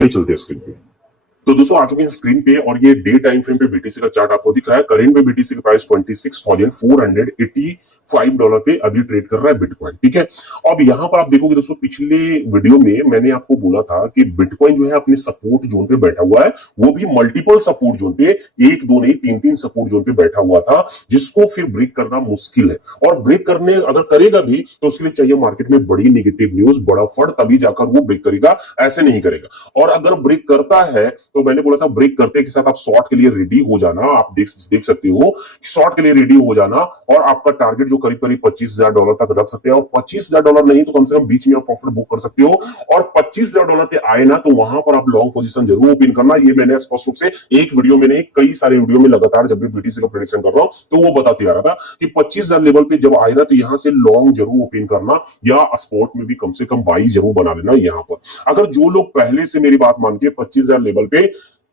चलते हैं स्क्रीन पे। तो दोस्तों आ चुके हैं स्क्रीन पे और ये डे टाइम फ्रेम पे बीटीसी का चार्ट आपको दिख रहा है। करेंट में बीटीसी का प्राइस $26,485 पे अभी ट्रेड कर रहा है बिटकॉइन। ठीक है, अब यहां पर आप देखोगे दोस्तों, पिछले वीडियो में मैंने आपको बोला था कि बिटकॉइन जो है अपने सपोर्ट जोन पे बैठा हुआ है, वो भी मल्टीपल सपोर्ट जोन पे, एक दो नहीं तीन तीन सपोर्ट जोन पे बैठा हुआ था, जिसको फिर ब्रेक करना मुश्किल है। और ब्रेक करने अगर करेगा भी तो उसके लिए चाहिए मार्केट में बड़ी नेगेटिव न्यूज, बड़ा फंड, तभी जाकर वो ब्रेक करेगा, ऐसे नहीं करेगा। और अगर ब्रेक करता है तो मैंने बोला था ब्रेक करते के साथ आप शॉर्ट के लिए रेडी हो जाना। आप देख सकते हो शॉर्ट के लिए रेडी हो जाना, और आपका टारगेट जो करीब करीब $25,000 तक रख सकते हैं, और $25,000 नहीं तो कम से कम बीच में आप प्रॉफिट बुक कर सकते हो। और $25,000 पे आए ना तो वहां पर आप लॉन्ग पोजीशन जरूर ओपन करना। ये मैंने स्पष्ट रूप से एक वीडियो में नहीं, कई सारे वीडियो में लगातार जब भी बीटीसी का प्रेडिक्शन कर रहा हूं तो वो बताते आ रहा था कि 25,000 लेवल पे जब आए ना तो यहां से लॉन्ग जरूर ओपन करना, या स्पॉट में भी कम से कम बाई जरूर बना लेना। यहां पर अगर जो लोग पहले से मेरी बात मान के 25,000 लेवल पे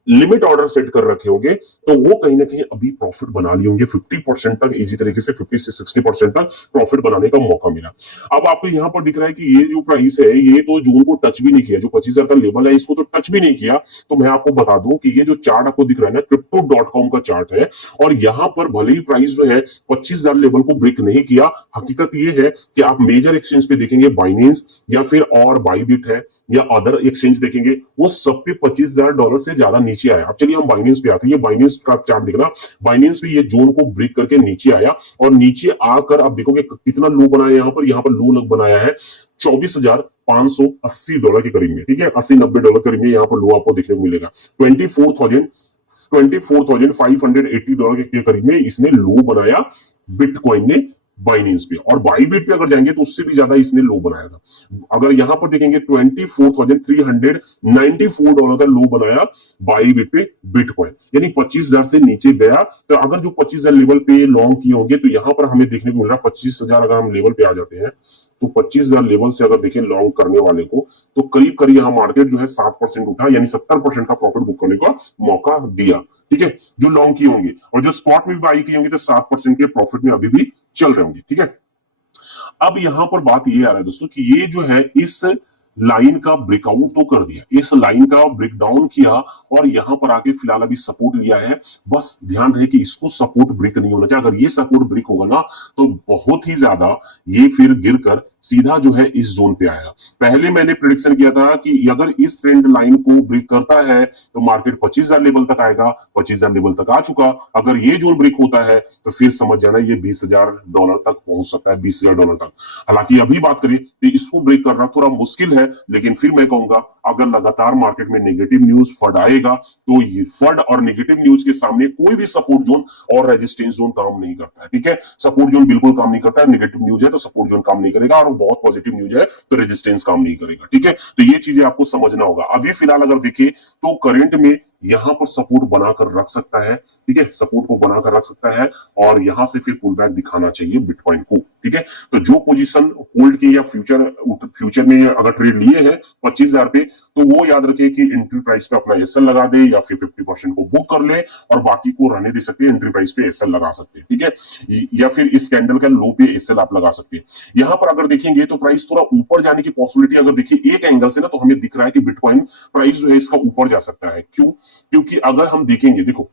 लिमिट ऑर्डर सेट कर रखे होंगे तो वो कहीं ना कहीं अभी प्रॉफिट बना लिए होंगे। 50% तक इजी तरीके से 50 से 60% तक प्रॉफिट बनाने का मौका मिला। अब आपको यहां पर दिख रहा है कि ये जो प्राइस है ये तो जून को टच भी नहीं किया, जो 25,000 का लेवल है इसको तो टच भी नहीं किया। तो मैं आपको बता दूं कि ये जो चार्ट आपको दिख रहा है ना, crypto.com का चार्ट है, और यहां पर भले ही प्राइस जो है 25,000 लेवल को ब्रेक नहीं किया, हकीकत ये है कि आप मेजर एक्सचेंज पे देखेंगे, बाइनेंस या फिर और बाइबिट है या अदर एक्सचेंज देखेंगे, वो सब पे $25,000 से ज्यादा नीचे आया। अब चलिए हम बाइनेंस पे आते हैं। ये बाइनेंस का चार्ट देखना, बाइनेंस पे ये जोन को ब्रेक करके नीचे आया, और नीचे आकर आप देखोगे कितना लो बनाया यहाँ पर लो बनाया है $24,580 के करीब में। ठीक है, $80-90 के करीब में यहाँ पर लो आपको देखने को मिलेगा। 24,580 के करीब में इसने लो बनाया बिटकॉइन ने बाइनेंस पे, और बाईबिट पे अगर जाएंगे तो उससे भी ज्यादा इसने लो बनाया था। अगर यहां पर देखेंगे $24,394 का लो बनाया बाईबिट पे बिटकॉइन, यानी 25,000 से नीचे गया। तो अगर जो 25,000 लेवल पे लॉन्ग किए होंगे तो यहां पर हमें देखने को मिल रहा है 25,000 अगर हम लेवल पे आ जाते हैं तो 25,000 लेवल से अगर देखें लॉन्ग करने वाले को तो करीब करीब यहां मार्केट जो है 7% उठा, यानी 70% का प्रॉफिट बुक करने का मौका दिया। ठीक है, जो लॉन्ग किए होंगे, और जो स्पॉट में भी बाई किए होंगे तो 7% के प्रॉफिट में अभी भी चल रहे होंगे। ठीक है, अब यहां पर बात ये आ रहा है दोस्तों कि ये जो है इस लाइन का ब्रेकआउट तो कर दिया, इस लाइन का ब्रेकडाउन किया, और यहां पर आके फिलहाल अभी सपोर्ट लिया है। बस ध्यान रहे कि इसको सपोर्ट ब्रेक नहीं होना चाहिए। अगर ये सपोर्ट ब्रेक होगा ना तो बहुत ही ज्यादा ये फिर गिरकर सीधा जो है इस जोन पे आएगा। पहले मैंने प्रेडिक्शन किया था कि अगर इस ट्रेंड लाइन को ब्रेक करता है तो मार्केट 25,000 लेवल तक आएगा। 25,000 लेवल तक आ चुका। अगर ये जोन ब्रेक होता है तो फिर समझ जाना ये $20,000 तक पहुंच सकता है, $20,000 तक। हालांकि अभी बात करें तो इसको ब्रेक करना थोड़ा मुश्किल है, लेकिन फिर मैं कहूंगा अगर लगातार मार्केट में नेगेटिव न्यूज फंड आएगा तो ये फंड और नेगेटिव न्यूज के सामने कोई भी सपोर्ट जोन और रेजिस्टेंस जोन काम नहीं करता है। ठीक है, सपोर्ट जोन बिल्कुल काम नहीं करता है। नेगेटिव न्यूज है तो सपोर्ट जोन काम नहीं करेगा, और बहुत पॉजिटिव न्यूज है तो रेजिस्टेंस काम नहीं करेगा। ठीक है, तो ये चीजें आपको समझना होगा। अभी फिलहाल अगर देखिए तो करंट में यहां पर सपोर्ट बनाकर रख सकता है। ठीक है, सपोर्ट को बनाकर रख सकता है, और यहां से फिर पुल बैक दिखाना चाहिए बिटकॉइन को। ठीक है, तो जो पोजीशन होल्ड की या फ्यूचर में अगर ट्रेड लिए हैं 25,000 पे, तो वो याद रखिए कि एंट्री प्राइस पे अपना एसएल लगा दे, या फिर 50% को बुक कर ले और बाकी को रहने दे सकते हैं। एंट्री प्राइस पे एसएल लगा सकते हैं। ठीक है, या फिर इस कैंडल का लो पे एसएल आप लगा सकते हैं। यहां पर अगर देखेंगे तो प्राइस थोड़ा ऊपर जाने की पॉसिबिलिटी अगर देखिए एक एंगल से ना, तो हमें दिख रहा है कि बिटकॉइन प्राइस जो है इसका ऊपर जा सकता है। क्यों? क्योंकि अगर हम देखेंगे, देखो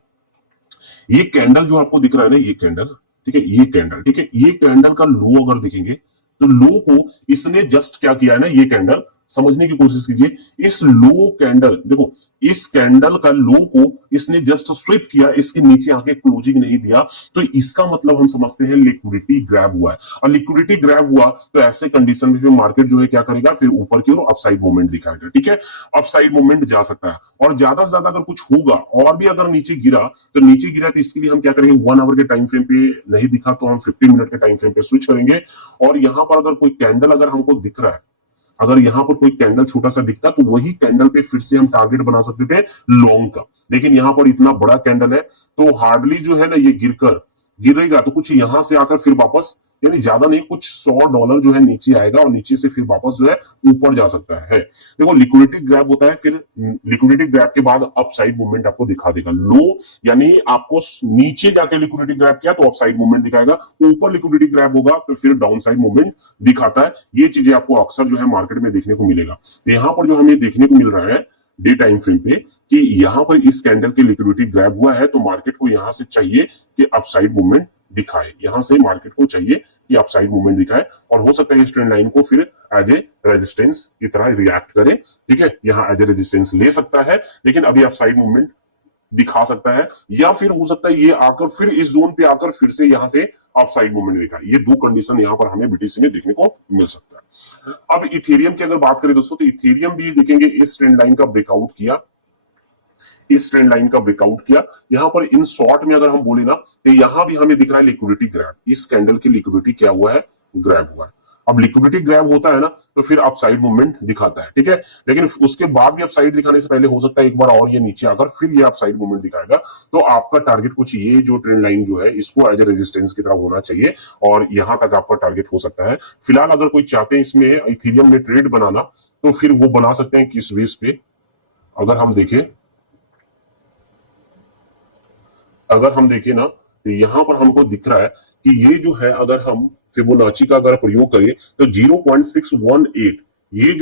ये कैंडल जो आपको दिख रहा है ना, ये कैंडल, ठीक है, ये कैंडल, ठीक है, ये कैंडल का लो अगर देखेंगे तो लो को इसने जस्ट क्या किया है ना, ये कैंडल समझने की कोशिश कीजिए। इस लो कैंडल, देखो इस कैंडल का लो को इसने जस्ट स्विप किया, इसके नीचे आके क्लोजिंग नहीं दिया, तो इसका मतलब हम समझते हैं लिक्विडिटी ग्रैब हुआ है। और लिक्विडिटी ग्रैब हुआ तो ऐसे कंडीशन में फिर मार्केट जो है क्या करेगा, फिर ऊपर की ओर अपसाइड मूवमेंट दिखाएगा। ठीक है, अपसाइड मूवमेंट जा सकता है, और ज्यादा से ज्यादा अगर कुछ होगा और भी अगर नीचे गिरा तो इसके लिए हम क्या करेंगे, 1 आवर के टाइम फ्रेम पे नहीं दिखा तो हम 15 मिनट के टाइम फ्रेम पे स्विच करेंगे। और यहां पर अगर कोई कैंडल अगर हमको दिख रहा है, अगर यहां पर कोई कैंडल छोटा सा दिखता तो वही कैंडल पे फिर से हम टारगेट बना सकते थे लॉन्ग का। लेकिन यहां पर इतना बड़ा कैंडल है तो हार्डली जो है ना ये गिरेगा तो कुछ यहां से आकर फिर वापस, यानी ज्यादा नहीं, कुछ $100 जो है नीचे आएगा, और नीचे से फिर वापस जो है ऊपर जा सकता है। देखो लिक्विडिटी ग्रैब होता है, फिर लिक्विडिटी ग्रैब के बाद अपसाइड मूवमेंट आपको दिखा देगा। लो यानी आपको नीचे जाके लिक्विडिटी ग्रैब किया तो अपसाइड मूवमेंट दिखाएगा, ऊपर लिक्विडिटी ग्रैब होगा तो फिर डाउन साइड मूवमेंट दिखाता है। ये चीजें आपको अक्सर जो है मार्केट में देखने को मिलेगा। तो यहां पर जो हमें देखने को मिल रहा है डे टाइम फ्रेम पे कि यहां पर इस कैंडल की लिक्विडिटी ग्रैब हुआ है, तो मार्केट को यहां से चाहिए कि अपसाइड मूवमेंट दिखाए, यहां से मार्केट को चाहिए कि अपसाइड मूवमेंट दिखाए, और हो सकता है इस ट्रेंड लाइन को फिर एज ए रेजिस्टेंस की तरह रिएक्ट करे। ठीक है, यहां एज ए रेजिस्टेंस ले सकता है, लेकिन अभी अपसाइड मूवमेंट दिखा सकता है, या फिर हो सकता है ये आकर फिर इस जोन पे आकर फिर से यहां से अपसाइड मूवमेंट दिखाए। ये दो कंडीशन यहां पर हमें बीटीसी में देखने को मिल सकता है। अब इथेरियम की अगर बात करें दोस्तों, तो इथेरियम भी देखेंगे इस ट्रेंड लाइन का ब्रेकआउट किया, इस ट्रेंड लाइन का ब्रेकआउट किया। यहां पर इन शॉर्ट में अगर हम बोले ना, तो यहां भी हमें दिख रहा है लिक्विडिटी ग्रैब, इस कैंडल की लिक्विडिटी क्या हुआ है, ग्रैब हुआ है। अब लिक्विडिटी ग्रैब होता है ना, तो फिर अपसाइड मूवमेंट दिखाता है। ठीक है, लेकिन उसके बाद भी अपसाइड दिखाने से पहले हो सकता है एक बार और ये नीचे आकर फिर ये अपसाइड मूवमेंट दिखाएगा। तो आपका टारगेट कुछ ये जो ट्रेंड लाइन जो है इसको एज ए रेजिस्टेंस की तरह होना चाहिए, और यहां तक आपका टारगेट हो सकता है। फिलहाल अगर कोई चाहते हैं इसमें इथेरियम में ट्रेड बनाना, तो फिर वो बना सकते हैं किस बेस पे, अगर हम देखें ना, तो यहां पर हमको दिख रहा है कि ये जो है, अगर हम फिबोनाची का अगर प्रयोग करें तो 0.618, ये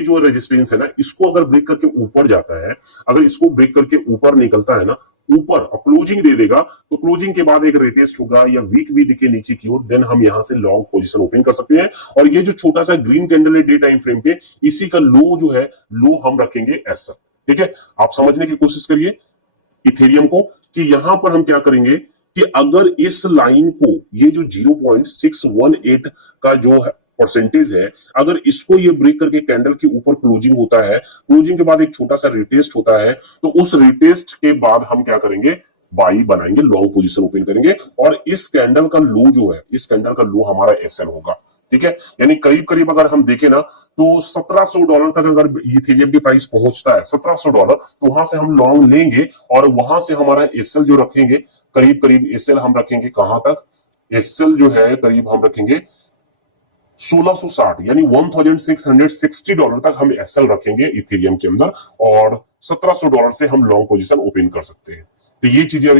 जो रेजिस्टेंस है ना, इसको अगर ब्रेक करके ऊपर जाता है, अगर इसको ब्रेक करके ऊपर निकलता है ना, ऊपर क्लोजिंग दे देगा, तो क्लोजिंग के बाद एक रेटेस्ट होगा या वीक भी दिखे नीचे की ओर, देन हम यहां से लॉन्ग पोजीशन ओपन कर सकते हैं। और ये जो छोटा सा ग्रीन कैंडल है डे टाइम फ्रेम पे, इसी का लो जो है, लो हम रखेंगे ऐसा। ठीक है, आप समझने की कोशिश करिए इथेरियम को, कि यहां पर हम क्या करेंगे कि अगर इस लाइन को, ये जो 0.618 का जो है परसेंटेज है, अगर इसको ये ब्रेक करके कैंडल के ऊपर क्लोजिंग होता है, क्लोजिंग के बाद एक छोटा सा रिटेस्ट होता है, तो उस रिटेस्ट के बाद हम क्या करेंगे, बाई बनाएंगे, लॉन्ग पोजीशन ओपन करेंगे, और इस कैंडल का लो जो है, इस कैंडल का लो हमारा एसएल होगा। ठीक है, यानी करीब करीब अगर हम देखें ना, तो $1700 तक अगर इथेरियम की प्राइस पहुंचता है, $1700, तो वहां से हम लॉन्ग लेंगे, और वहां से हमारा एसएल जो रखेंगे, करीब करीब एसएल हम रखेंगे कहां तक, एसएल जो है करीब हम रखेंगे 1660, यानी $1660 तक हम एसएल रखेंगे इथेरियम के अंदर, और $1700 से हम लॉन्ग पोजीशन ओपन कर सकते हैं। तो ये चीजें